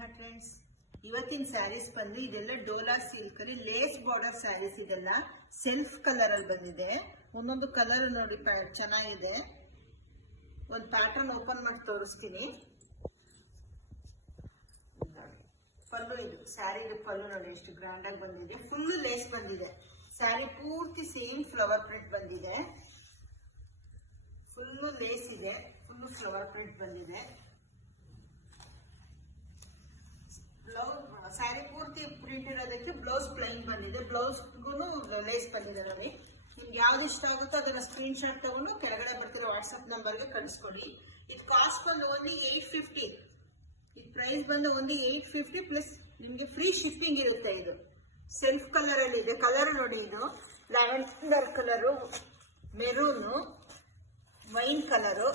ಸ್ನೇಹ trends. ಇವತ್ತಿನ ಸ್ಯಾರೀಸ್ ಬಂದು ಇದೆಲ್ಲ ಡೋಲಾ ಸಿಲ್ಕ್ ಅಲ್ಲಿ ಲೇಸ್ ಬಾರ್ಡರ್ ಸ್ಯಾರೀಸ್. ಇದೆಲ್ಲ ಸೆಲ್ಫ್ ಕಲರ್ ಅಲ್ಲಿ ಬಂದಿದೆ. ಒಂದೊಂದು ಕಲರ್ ನೋಡಿ ಚೆನ್ನಾಗಿದೆ. ಒಂದು ಪ್ಯಾಟರ್ನ್ ಓಪನ್ ಮಾಡಿ ತೋರಿಸ್ತೀನಿ. ಪಲ್ಲು ಇದು ಸ್ಯಾರಿ ಪಲ್ಲು ನೋಡಿ ಎಷ್ಟು ಗ್ರ್ಯಾಂಡ್ ಆಗಿ ಬಂದಿದೆ. ಫುಲ್ ಲೇಸ್ ಬಂದಿದೆ. ಸ್ಯಾರಿ ಪೂರ್ತಿ ಸೇಮ್ ಫ್ಲವರ್ ಪ್ರಿಂಟ್ ಬಂದಿದೆ. ಫುಲ್ಲು ಲೇಸ್ ಇದೆ, ಫುಲ್ಲು ಫ್ಲವರ್ ಪ್ರಿಂಟ್ ಬಂದಿದೆ. ಬ್ಲೌಸ್ ಸ್ಯಾರಿ ಪೂರ್ತಿ ಪ್ರಿಂಟ್ ಇರೋದಕ್ಕೆ ಬ್ಲೌಸ್ ಪ್ಲೈನ್ ಬಂದಿದೆ. ಬ್ಲೌಸ್ಗೂ ಲೇಸ್ ಬಂದಿದೆ ನೋಡಿ. ನಿಮ್ಗೆ ಯಾವ್ದು ಇಷ್ಟ ಆಗುತ್ತೋ ಅದನ್ನ ಸ್ಕ್ರೀನ್ ಶಾಟ್ ತಗೊಂಡು ಕೆಳಗಡೆ ಬರ್ತಿರೋ ವಾಟ್ಸ್ಆಪ್ ನಂಬರ್ಗೆ ಕಳಿಸ್ಕೊಡಿ. ಇದು ಕಾಸ್ಟ್ ಬಂದು ಓನ್ಲಿ 850. ಇದು ಪ್ರೈಸ್ ಬಂದು ಓನ್ಲಿ 850 ಪ್ಲಸ್ ನಿಮ್ಗೆ ಫ್ರೀ ಶಿಪ್ಪಿಂಗ್ ಇರುತ್ತೆ. ಇದು ಸೆಲ್ಫ್ ಕಲರ್ ಅಲ್ಲಿ ಇದೆ. ಕಲರ್ ನೋಡಿ, ಇದು lavender colour, maroon, wine colour,